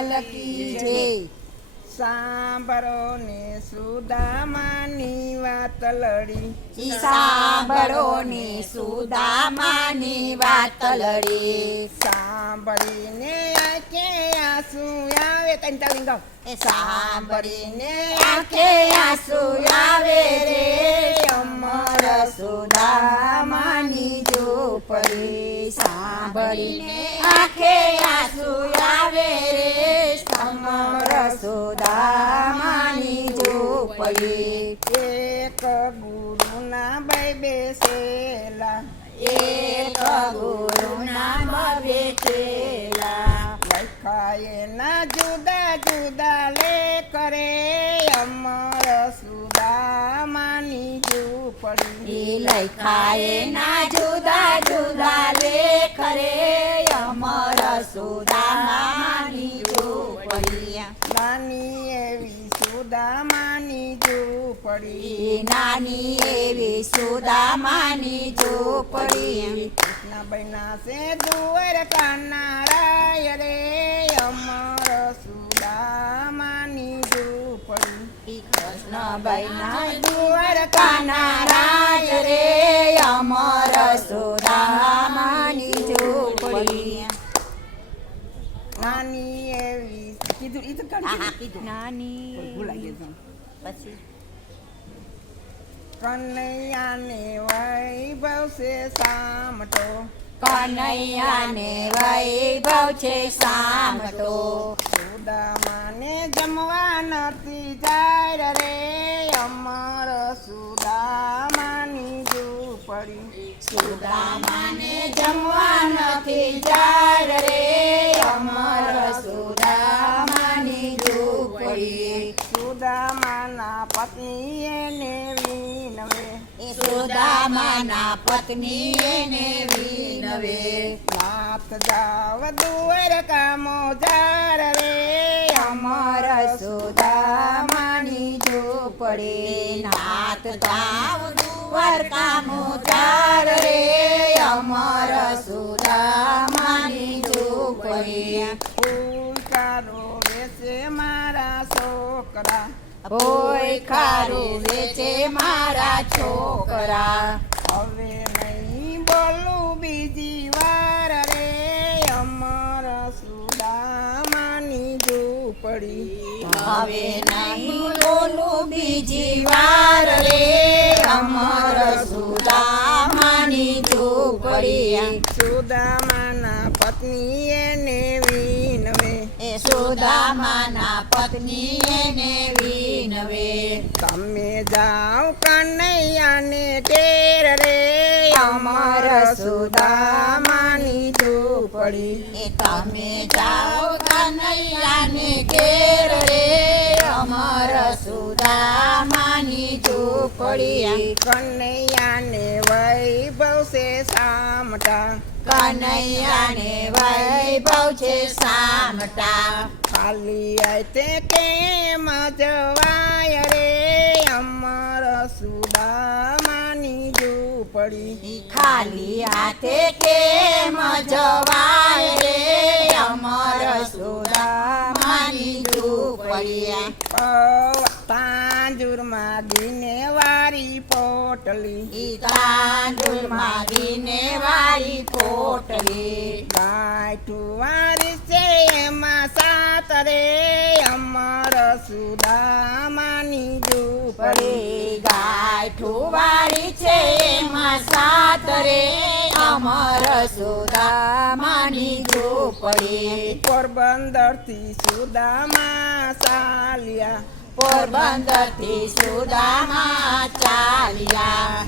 લાલ કી જય. સાંભળો ને સુદામાની વાત લડી. ઈ સાંભળો ને સુદામાની વાત લડી. સાંભળીને આંખે આંસુ આવે. તને તાળી ગાઓ. એ સાંભળીને આંખે આંસુ આવે રે. અમર સુદામાની ઝૂંપડી. સાંભળીને આંખે આંસુ આવે રે સમર સુદામાની ઝૂંપડી એક ગુરુના ભાઈ બેસેલા એક ગુરુના ભવે છેલા લખાય એના જુદા જુદા લે કરે અમર સુદામાની ઝૂંપડી ઈ લખાય ના જુદા જુદા લેખ રે અમર સુદામાની ઝૂંપડી. નાની એવી સુદામાની ઝૂંપડી. નાની એવી સુદામાની ઝૂંપડી. કૃષ્ણ બૈના સે દુવર કાનારાય રે અમર સુદામાની રે અમર સુદામાની કનૈયાને વૈભવ છે સામટો કનૈયાને વૈભવ છે સામટો જમવા નથી જાય રે, અમર સુદામાની ઝૂંપડી. સુદામાને જમવા નથી જાય રે, અમર સુદામાની ઝૂંપડી. સુદામાના પત્નીએ ને વિનવે સુદામાના પત્ની એને વિનવે નાથ જાવ દુવર કામો રે સુદામાની ઝૂંપડી નાથ જાવ દ્વારકા મોચાર રે અમર સુદામાની ઝૂંપડી ઉતારો વેસે મારા છોકરા કોઈ ખારું વેચે મારા છોકરા હવે નહીં બોલું બીજી વાર રે અમર સુદામાની ઝૂંપડી હવે નહીં બોલું બીજી વાર રે. અમર સુદામાની ઝૂંપડી. સુદામાના પત્ની એને વિનવે એ સુદામાના પત્ની એને વિનવે તમે જાઓ કનૈયાને ટેર રે. અમર સુદામાની ઝૂંપડી. એ તમે જાઓ કનૈયાને ઘેર રે અમર સુદામાની ઝૂંપડી. કનૈયાને વૈભવ છે સામટા. કનૈયાને વૈભવ છે સામટા. ખાલી તે કેમ જવાય રે અમર સુદામાની ઝૂંપડી. ખાલી હાથે કેમ માગીને વારી પોટલી. ઈ તાંડુલ માગીને વારી પોટલી. ગાંઠું વારી છે એમાં સાત રે અમર સુદામાની ઝૂંપડી. પડી ગાય ઠુવારી છે એમાં સાત રે અમર સુદામાની ઝૂંપડી. પોરબંદરથી સુદામા ચાલ્યા પોરબંદરથી સુદામા ચાલ્યા.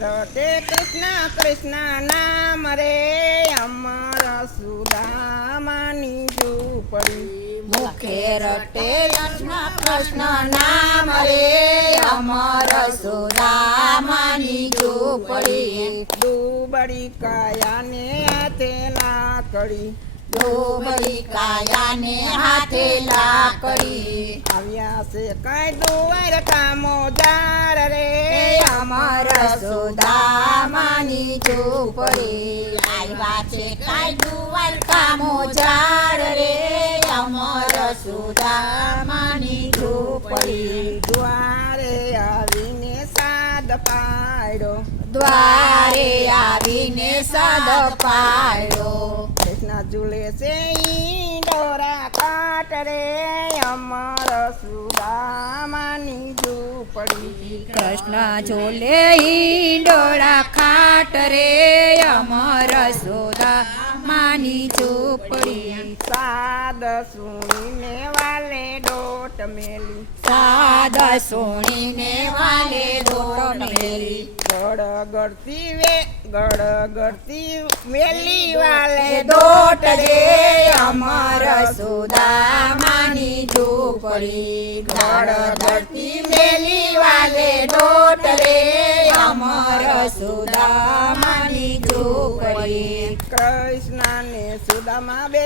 રટે કૃષ્ણ કૃષ્ણ નામ રે. અમારા સુદામાની ઝૂંપડી. મુખે રટે કૃષ્ણ કૃષ્ણ નામ રે. અમર સુદામાની ઝૂંપડી. દુબળી કાયાને હાથે લાકડી. ડોબળી કાયાને હાથે લાકડી. આવ્યા છે કઈ દુવાર કામો જાર રે. અમર સુદામાની ચોપડી આવ્યા છે કઈ દ્વારકા મોજાડ રે. અમર સુદામાની ચોપડી દ્વારે આવીને સાદ પાડો દ્વારે આવીને સાદ કૃષ્ણ ઝૂલે છે ડોરા કાટ રે, અમર સુદામાની ઝૂંપડી. કૃષ્ણ ઝોલે ડોરા ખાટ રે, અમર સોદા માની ચોપડી. સાદ સુણીને વાલે ડોટ મેલી. સાદ સોણીને વાલે દોટ મેલી. ગડ ગડતી વે ગડ ગડતી વેલી વાલે દોટ રે અમર સુદામાની માની ચોપડી. ધરતી મેલી વાલે દોટ રે અમર સુદામાની ઝૂંપડી કૃષ્ણને સુદામા બે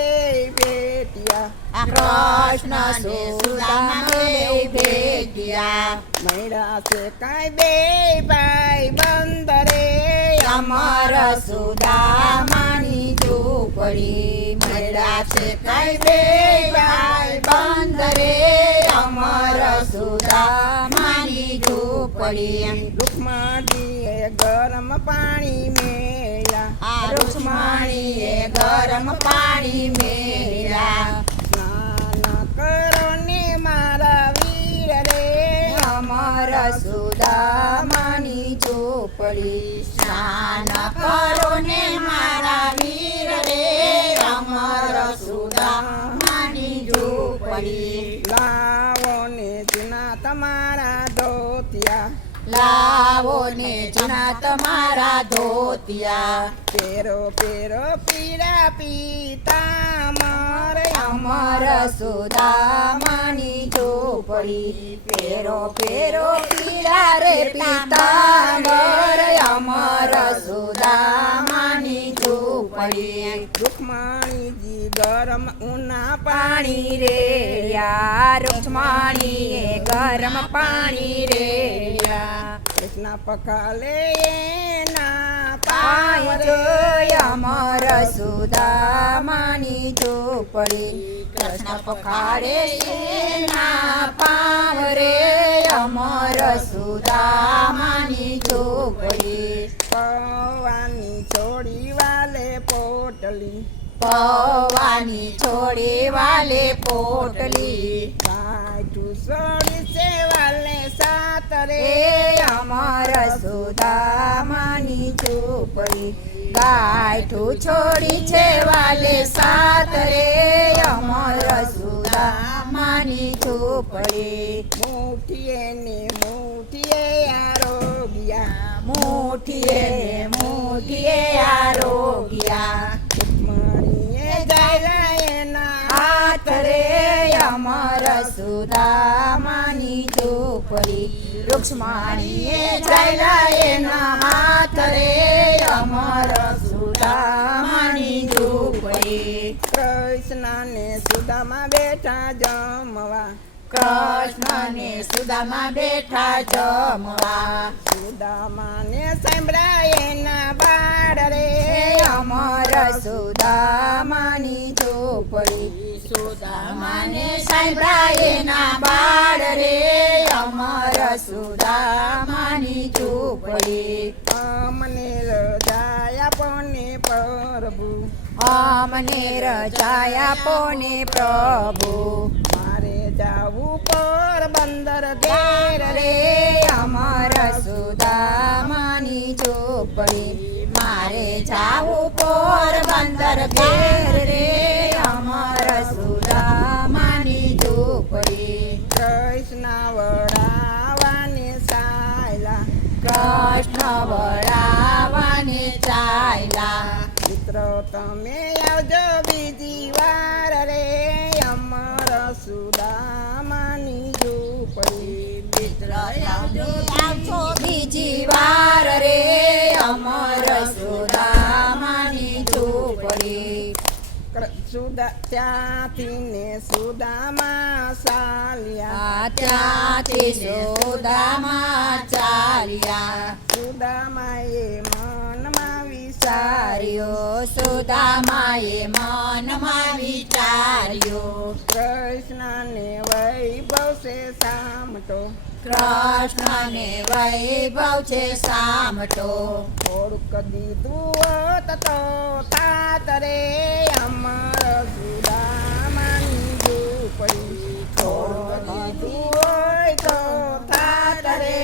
ભેટિયા. કૃષ્ણ ને સુદામા બે ભેટ્યા. મૈડા છે કાંઈ બે ભાઈ બંદરે અમર સુદામાની ઝૂંપડી. મેળા છે કાંઈ બે ભાઈ બંદરે અમર સુદામાની ઝૂંપડી. ગરમ પાણી મેળા આ એ ગરમ પાણી મેળા સ્નાન કરો ને મારા વીર રે અમર સુદામાની ચોપડી સ્નાન લાવો ને જૂના તમારા ધોતિયા. પેરો પેરો પીડા પીતા મર અમર સુદામાની ઝૂંપડી. પેરો પેરો પીળા રે પીતા અમર સુદામાની ઝૂંપડી રૂકમણીજી ગરમ ઉના પાણી રે યા રૂક્ષ્મણીએ ગરમ પાણી રે કૃષ્ણ પકાલે ના પાય જોય અમર સુદામાની ઝૂંપડી. કૃષ્ણ પખાડે એના પાવ રે અમર સુદામાની ઝૂંપડી. પવાની છોડી વાલે પોટલી. પવાની છોડી વાલે પોટલી. કાચું સોડી છે વાલે સાત રે. અમર સુદામાની ઝૂંપડી. ગાયઠું છોડી છે વાલે સાત રે અમર સુદામાની ચોપડી. મુઠીએ ને મુઠીએ આરોગ્યા. મુઠીએ ને મુઠીએ આરોગ્યા. રૂકમણીએ જાય એના હાથ રે. અમર સુદામાની ઝૂંપડી રૂક્ષ્મણીએ ચાલ્યા એના હાથ રે અમર સુદામાની ઝૂંપડી કૃષ્ણને સુદામાં બેઠા જમવા. કૃષ્ણ ને સુદામા બેઠા જમવા. સુદામાને સંભળાય ના બાળ રે. અમર સુદામાની ઝૂંપડી સુદામાને સંભળાય ના બાળ રે. અમર સુદામાની ચોપડી. અમને રજાયા પણ પ્રભુ. અમને રજાયા પણ પ્રભુ. બંદર ઘેર રે, અમર સુદામાની ચોપડી. મારે જાવું પોરબંદર ઘેર રે, અમર સુદામાની ચોપડી. કૃષ્ણ વડાવાની સાયલા કૃષ્ણ વડાવાની ચાયલા. મિત્રો, તમે આવજો સુદા ત્યાંથી ને સુદામા સાલ્યા આ ત્યાંથી સુદામા ચાલ્યા સુદામાએ મનમાં વિચાર્યો સુદામાએ મનમાં વિચાર્યો કૃષ્ણને વૈભવ છે સામટો કૃષ્ણને વૈભવ છે સામટો થોડુંક દીધું તો થાત રે અમર સુદામાની ઝૂંપડી થોડુંક દીધું તો થાત રે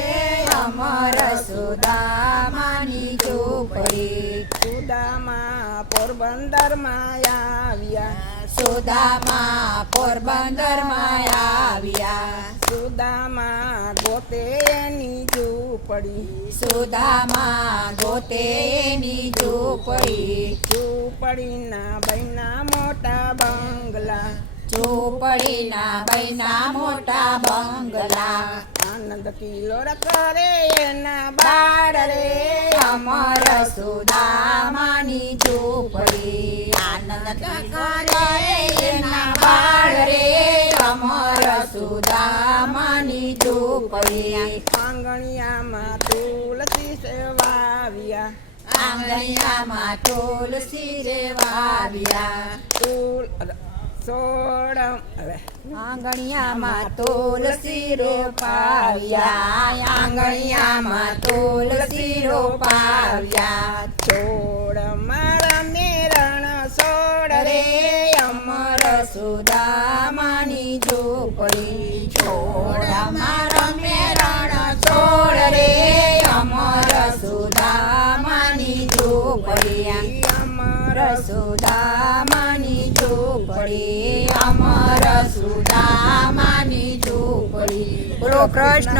અમર સુદામાની ઝૂંપડી સુદામા પોરબંદરમાં આવ્યા સુદામા પોરબંદરમાં આવ્યા. સુદામા ગોતે એની ઝૂંપડી. સુદામા ગોતે એની ઝૂંપડી. ઝૂંપડીના બૈના મોટા બંગલા. ઝૂંપડીના બૈના મોટા બંગલા. આનંદ કિલોર કરે એના બાળ રે. અમર સુદામાની ઝૂંપડી આનંદ કરે એના બાળ રે. અમર સુદામાની ચોપડી આંગણિયામાં તુલસી સેવાવ્યા. આંગણિયામાં તુલસી રે વાવ્યા તુલ આંગણિયામાં તુલસી રોપાવ્યા. આંગણિયામાં તુલસી રોપાવ્યા. છોડ મારા મેરણ સોડ રે અમર સુદામાની ઝૂંપડી. છોડ મારા મેરણ છોડ રે અમર સુદામાની ઝૂંપડી. અમર સુદામાની બોલો કૃષ્ણ